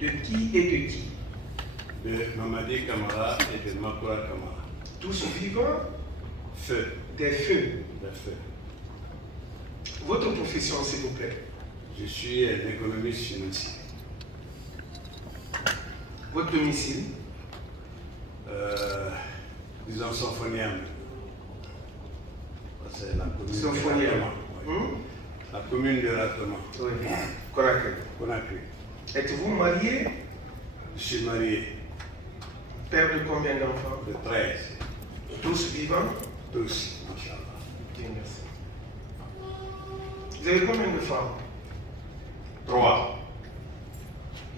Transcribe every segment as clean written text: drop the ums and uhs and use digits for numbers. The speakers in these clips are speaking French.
De qui et de qui? De Mamadi Kamara et de Makura Kamara. Tous vivants? Feu. Des feux. Des feux. Votre profession, s'il vous plaît? Je suis un économiste financier. Votre domicile? Disons Symphoniam. C'est la commune Symphoniam. de Ratema. Oui. La commune de Ratema. Oui. Conakry. Conakry. Êtes-vous marié? Je suis marié. Père de combien d'enfants? De 13. Tous vivants? Tous, Inch'Allah. Dieu merci. Vous avez combien de femmes? 3.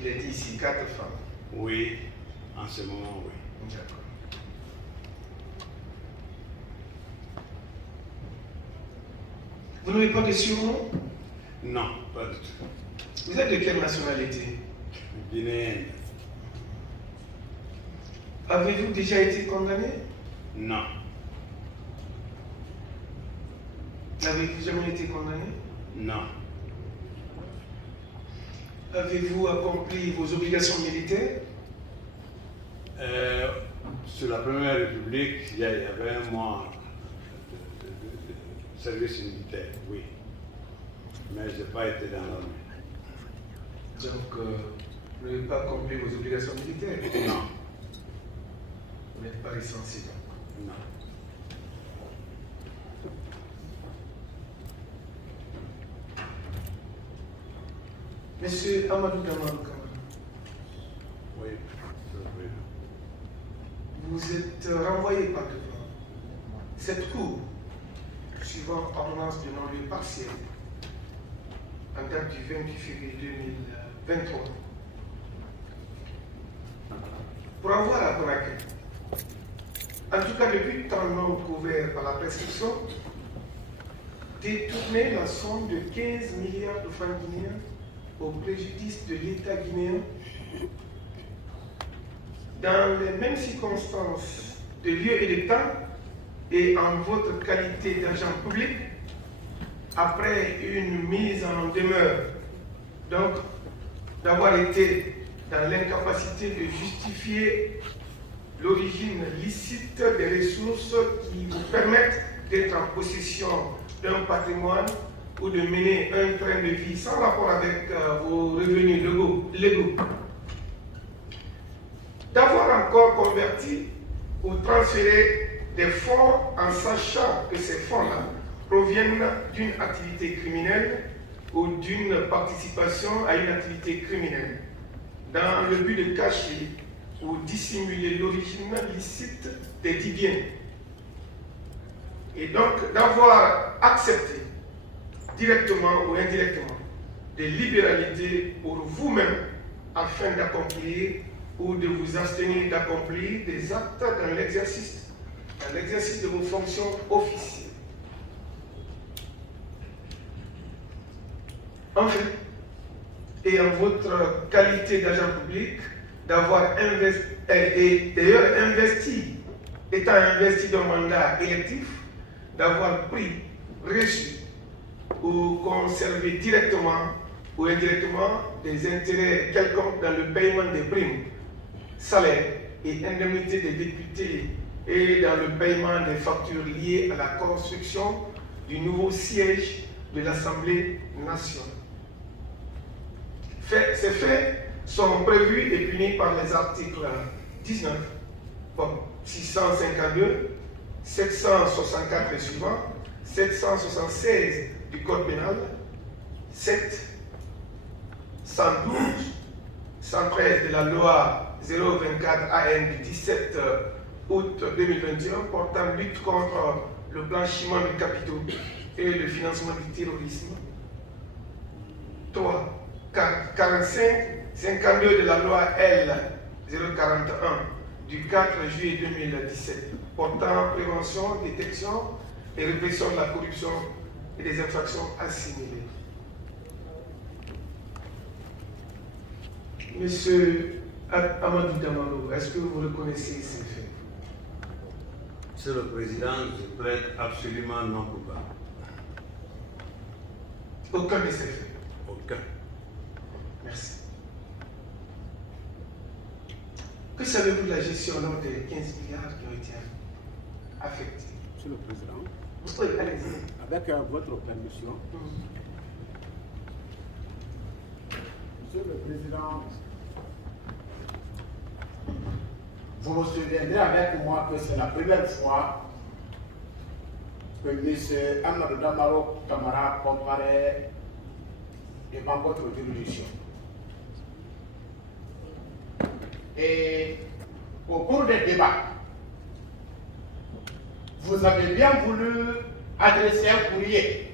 Il est dit ici 4 femmes. Oui, en ce moment, oui. D'accord. Vous n'avez pas de surnom? Non, pas du tout. Vous êtes de quelle nationalité? Guinéenne? Avez-vous déjà été condamné? Non. N'avez-vous jamais été condamné? Non. Avez-vous accompli vos obligations militaires? Sur la Première République, il y avait un mois de service militaire, oui. Mais je n'ai pas été dans l'armée. Donc, vous n'avez pas accompli vos obligations militaires? Non. Vous n'êtes pas licencié. Non. Monsieur Amadou Damarou Kamara, Oui. vous êtes renvoyé par devant cette cour, suivant ordonnance de non-lieu partiel, en date du 28 février 2023, pour avoir à Conakry, en tout cas depuis 30 ans couvert par la prescription, détourner la somme de 15 milliards de francs guinéens au préjudice de l'État guinéen dans les mêmes circonstances de lieu et de temps et en votre qualité d'agent public après une mise en demeure, donc d'avoir été dans l'incapacité de justifier l'origine licite des ressources qui vous permettent d'être en possession d'un patrimoine ou de mener un train de vie sans rapport avec vos revenus légaux, d'avoir encore converti ou transféré des fonds en sachant que ces fonds-là proviennent d'une activité criminelle ou d'une participation à une activité criminelle, dans le but de cacher ou dissimuler l'origine licite des dits biens. Et donc d'avoir accepté directement ou indirectement des libéralités pour vous-même afin d'accomplir ou de vous abstenir d'accomplir des actes dans l'exercice de vos fonctions officielles. Enfin, et en votre qualité d'agent public, d'avoir investi, étant investi d'un mandat électif, d'avoir pris, reçu ou conservé directement ou indirectement des intérêts quelconques dans le paiement des primes, salaires et indemnités des députés et dans le paiement des factures liées à la construction du nouveau siège de l'Assemblée nationale. Ces faits sont prévus et punis par les articles 19, 652, 764 et suivants, 776 du Code pénal, 7, 112, 113 de la loi 024 AN du 17 août 2021 portant lutte contre le blanchiment de capitaux et le financement du terrorisme. 3. 45, 52 de la loi L 041 du 4 juillet 2017 portant prévention, détection et répression de la corruption et des infractions assimilées. Monsieur Amadou Damarou, est-ce que vous reconnaissez ces faits? Monsieur le Président, je plaide absolument non coupable. Aucun de ces faits. Aucun. Merci. Que savez-vous de la gestion des 15 milliards qui ont été affectés? Monsieur le Président, Oui, allez-y. avec votre permission, Monsieur le Président, vous vous souviendrez avec moi que c'est la première fois que M. Amadou Damaro Camara comparaît devant votre juridiction. Et au cours des débats, vous avez bien voulu adresser un courrier